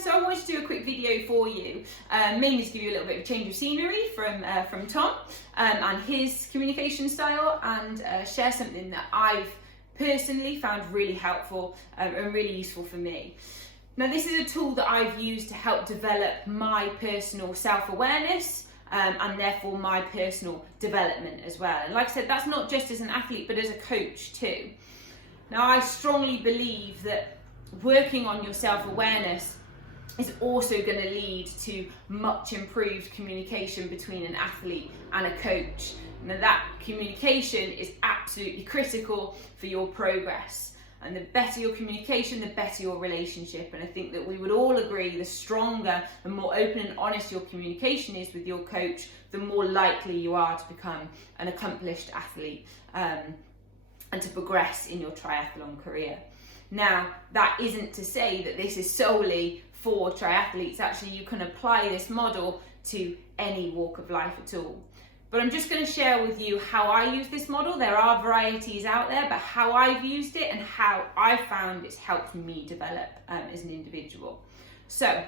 so I wanted to do a quick video for you, mainly to give you a little bit of change of scenery from Tom and his communication style, and share something that I've personally found really helpful and really useful for me. Now, this is a tool that I've used to help develop my personal self-awareness and therefore my personal development as well. And like I said, that's not just as an athlete, but as a coach too. Now, I strongly believe that working on your self-awareness is also going to lead to much improved communication between an athlete and a coach. Now, that communication is absolutely critical for your progress. And the better your communication, the better your relationship. And I think that we would all agree, the stronger, the more open and honest your communication is with your coach, the more likely you are to become an accomplished athlete and to progress in your triathlon career. Now, that isn't to say that this is solely for triathletes. Actually, you can apply this model to any walk of life at all. But I'm just going to share with you how I use this model. There are varieties out there, but how I've used it and how I found it's helped me develop as an individual. So,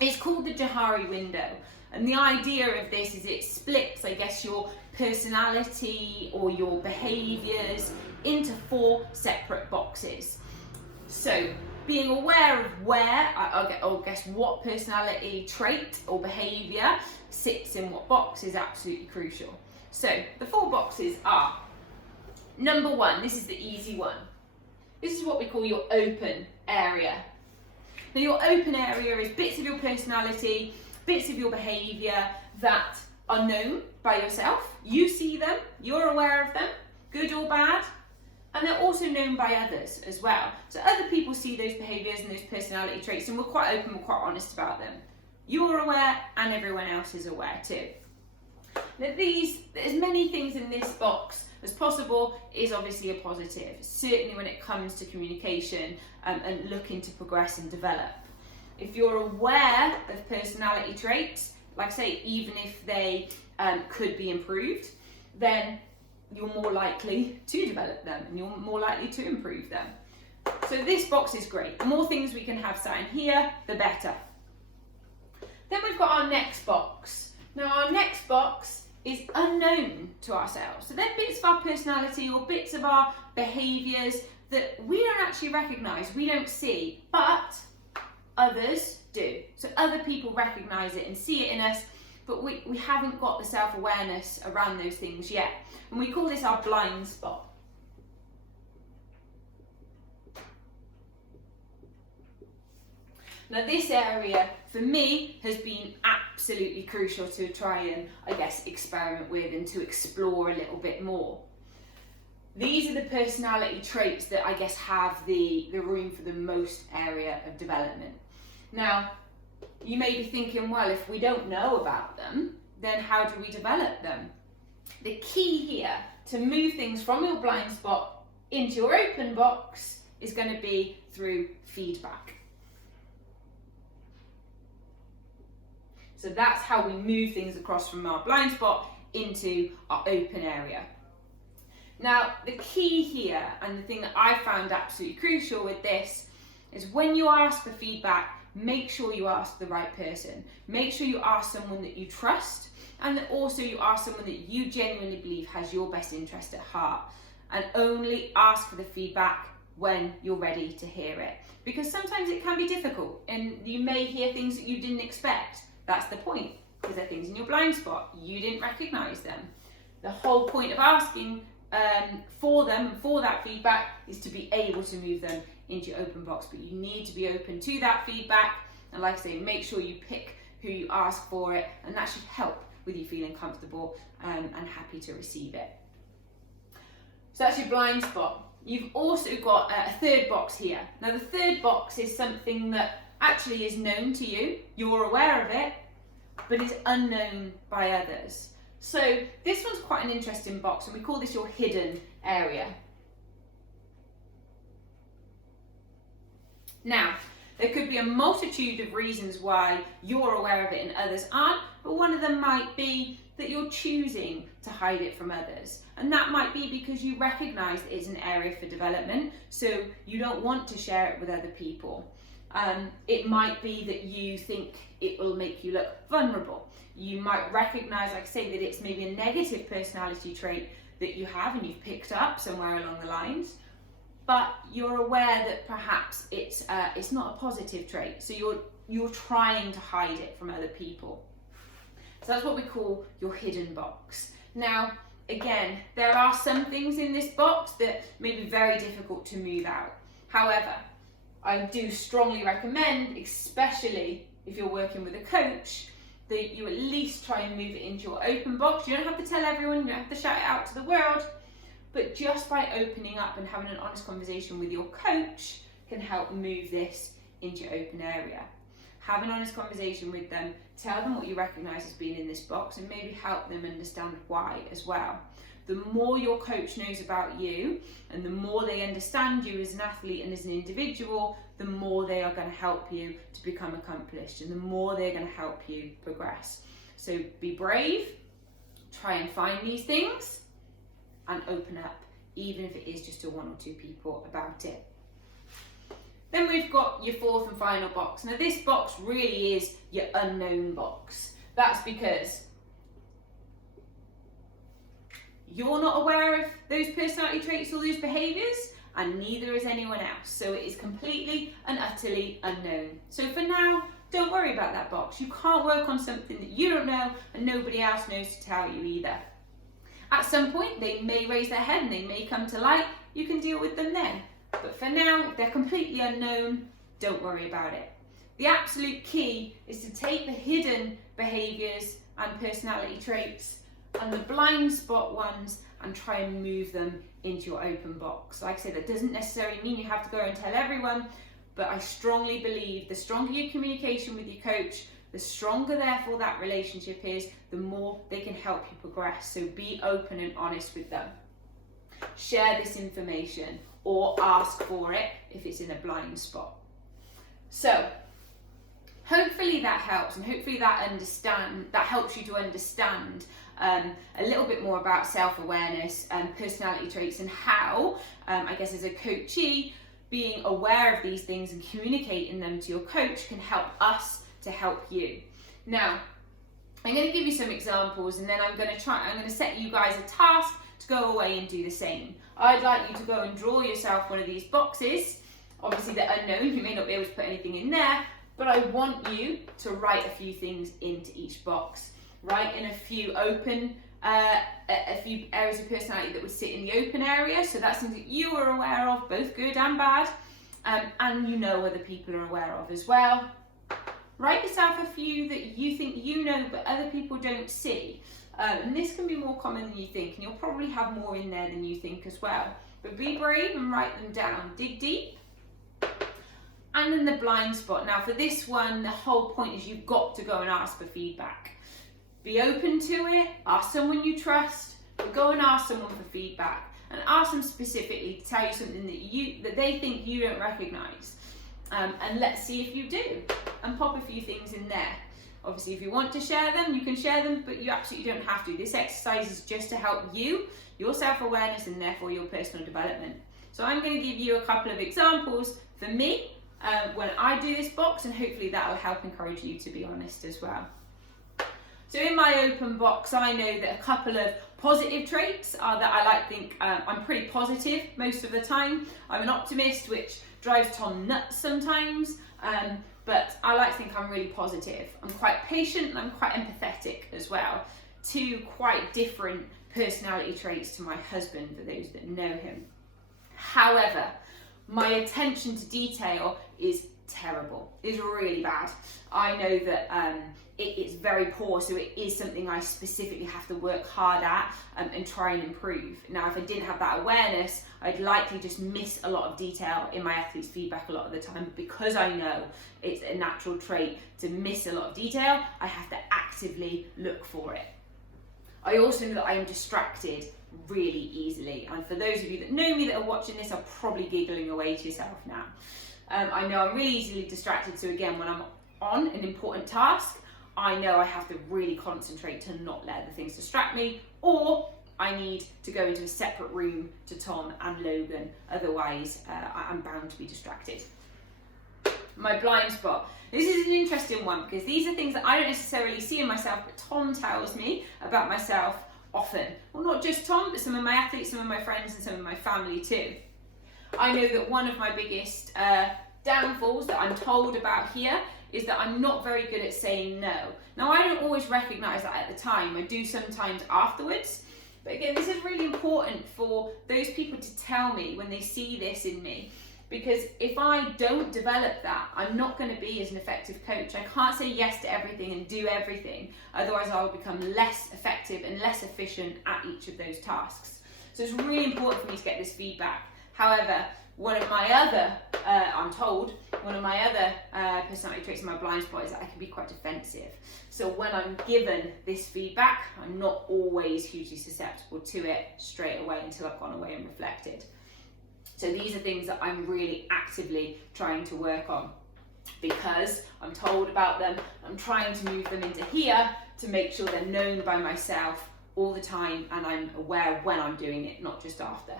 it's called the Johari window. And the idea of this is it splits, I guess, your personality or your behaviours into 4 separate boxes. So, being aware of where, I guess what personality trait or behaviour sits in what box is absolutely crucial. So, the 4 boxes are, number 1, this is the easy one. This is what we call your open area. Now, your open area is bits of your personality, bits of your behaviour that are known by yourself. You see them, you're aware of them, good or bad. And they're also known by others as well. So other people see those behaviours and those personality traits, and we're quite open, we're quite honest about them. You're aware and everyone else is aware too. Now, as many things in this box as possible is obviously a positive, certainly when it comes to communication and looking to progress and develop. If you're aware of personality traits, like I say, even if they could be improved, then you're more likely to develop them and you're more likely to improve them. So this box is great. The more things we can have sat in here, the better. Then we've got our next box. Now, our next box is unknown to ourselves. So they're bits of our personality or bits of our behaviours that we don't actually recognise, we don't see, but others do. So other people recognise it and see it in us, but we haven't got the self-awareness around those things yet. And we call this our blind spot. Now, this area, for me, has been absolutely crucial to try and, I guess, experiment with and to explore a little bit more. These are the personality traits that, I guess, have the room for the most area of development. Now, you may be thinking, well, if we don't know about them, then how do we develop them? The key here to move things from your blind spot into your open box is going to be through feedback. So that's how we move things across from our blind spot into our open area. Now, the key here, and the thing that I found absolutely crucial with this, is when you ask for feedback, make sure you ask the right person. Make sure you ask someone that you trust, and that also you ask someone that you genuinely believe has your best interest at heart. And only ask for the feedback when you're ready to hear it. Because sometimes it can be difficult, and you may hear things that you didn't expect. That's the point, because they're things in your blind spot. You didn't recognise them. The whole point of asking for them and for that feedback is to be able to move them into your open box, but you need to be open to that feedback, and like I say, make sure you pick who you ask for it, and that should help with you feeling comfortable and happy to receive it. So that's your blind spot. You've also got a third box here. Now, the third box is something that actually is known to you, you're aware of it, but is unknown by others. So this one's quite an interesting box, and we call this your hidden area. Now, there could be a multitude of reasons why you're aware of it and others aren't, but one of them might be that you're choosing to hide it from others. And that might be because you recognise that it's an area for development, so you don't want to share it with other people. It might be that you think it will make you look vulnerable. You might recognise, like I say, that it's maybe a negative personality trait that you have and you've picked up somewhere along the lines, but you're aware that perhaps it's not a positive trait, so you're trying to hide it from other people. So that's what we call your hidden box. Now, again, there are some things in this box that may be very difficult to move out. However, I do strongly recommend, especially if you're working with a coach, that you at least try and move it into your open box. You don't have to tell everyone, you don't have to shout it out to the world, but just by opening up and having an honest conversation with your coach can help move this into your open area. Have an honest conversation with them, tell them what you recognise as being in this box, and maybe help them understand why as well. The more your coach knows about you and the more they understand you as an athlete and as an individual, the more they are going to help you to become accomplished and the more they're going to help you progress. So be brave, try and find these things and open up, even if it is just to one or two people about it. Then we've got your fourth and final box. Now this box really is your unknown box. That's because you're not aware of those personality traits or those behaviours, and neither is anyone else. So it is completely and utterly unknown. So for now, don't worry about that box. You can't work on something that you don't know and nobody else knows to tell you either. At some point, they may raise their head and they may come to light. You can deal with them then. But for now, if they're completely unknown, don't worry about it. The absolute key is to take the hidden behaviours and personality traits and the blind spot ones and try and move them into your open box. Like I said, that doesn't necessarily mean you have to go and tell everyone, but I strongly believe the stronger your communication with your coach, the stronger therefore that relationship is, the more they can help you progress. So be open and honest with them. Share this information or ask for it if it's in a blind spot. So hopefully that helps, and hopefully that helps you to understand a little bit more about self-awareness and personality traits, and how, I guess as a coachee, being aware of these things and communicating them to your coach can help us to help you. Now, I'm going to give you some examples, and then I'm going to set you guys a task to go away and do the same. I'd like you to go and draw yourself one of these boxes. Obviously they're unknown, you may not be able to put anything in there, but I want you to write a few things into each box. Write in a few open, a few areas of personality that would sit in the open area, so that's things that you are aware of, both good and bad, and you know other people are aware of as well. Write yourself a few that you think you know but other people don't see. And this can be more common than you think, and you'll probably have more in there than you think as well. But be brave and write them down. Dig deep. And then the blind spot. Now for this one, the whole point is you've got to go and ask for feedback. Be open to it, ask someone you trust, but go and ask someone for feedback. And ask them specifically to tell you something that they think you don't recognise. And let's see if you do. And pop a few things in there. Obviously, if you want to share them, you can share them, but you absolutely don't have to. This exercise is just to help you, your self-awareness, and therefore your personal development. So I'm going to give you a couple of examples for me when I do this box, and hopefully that will help encourage you to be honest as well. So in my open box, I know that a couple of positive traits are that I like to think I'm pretty positive most of the time. I'm an optimist, which drives Tom nuts sometimes. But I like to think I'm really positive. I'm quite patient and I'm quite empathetic as well. Two quite different personality traits to my husband, for those that know him. However, my attention to detail is terrible. It's really bad. I know that it's very poor, so it is something I specifically have to work hard at and try and improve. Now, if I didn't have that awareness, I'd likely just miss a lot of detail in my athletes' feedback a lot of the time. But because I know it's a natural trait to miss a lot of detail, I have to actively look for it. I also know that I am distracted really easily. And for those of you that know me that are watching this are probably giggling away to yourself now. I know I'm really easily distracted, so again, when I'm on an important task, I know I have to really concentrate to not let the things distract me, or I need to go into a separate room to Tom and Logan, otherwise I'm bound to be distracted. my blind spot. This is an interesting one because these are things that I don't necessarily see in myself, but Tom tells me about myself often. Well, not just Tom, but some of my athletes, some of my friends, and some of my family too. I know that one of my biggest downfalls that I'm told about here is that I'm not very good at saying no. Now, I don't always recognise that at the time. I do sometimes afterwards. But again, this is really important for those people to tell me when they see this in me. Because if I don't develop that, I'm not going to be as an effective coach. I can't say yes to everything and do everything. Otherwise, I will become less effective and less efficient at each of those tasks. So it's really important for me to get this feedback. However, one of my other, I'm told, one of my other personality traits in my blind spot is that I can be quite defensive. So when I'm given this feedback, I'm not always hugely susceptible to it straight away until I've gone away and reflected. So these are things that I'm really actively trying to work on because I'm told about them. I'm trying to move them into here to make sure they're known by myself all the time and I'm aware when I'm doing it, not just after.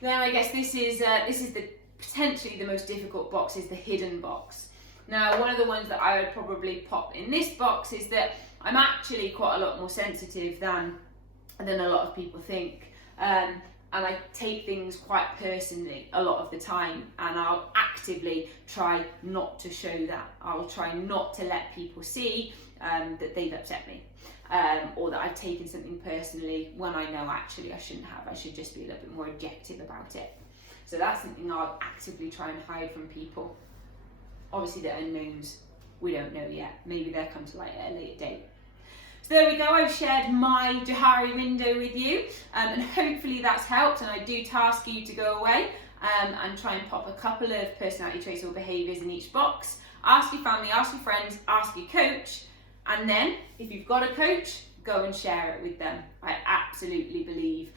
Then I guess this is the potentially the most difficult box, is the hidden box. Now, one of the ones that I would probably pop in this box is that I'm actually quite a lot more sensitive than a lot of people think. And I take things quite personally a lot of the time, and I'll actively try not to show that. I'll try not to let people see that they've upset me, or that I've taken something personally when I know actually I shouldn't have. I should just be a little bit more objective about it. So that's something I'll actively try and hide from people. Obviously the unknowns, we don't know yet. Maybe they'll come to light at a later date. So there we go, I've shared my Johari window with you, and hopefully that's helped, and I do task you to go away and try and pop a couple of personality traits or behaviours in each box. Ask your family, ask your friends, ask your coach, and then if you've got a coach, go and share it with them. I absolutely believe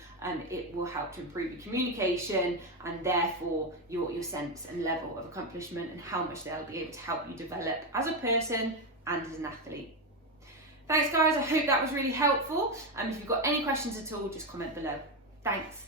it will help to improve your communication and therefore your sense and level of accomplishment and how much they'll be able to help you develop as a person and as an athlete. Thanks guys, I hope that was really helpful. If you've got any questions at all, just comment below. Thanks.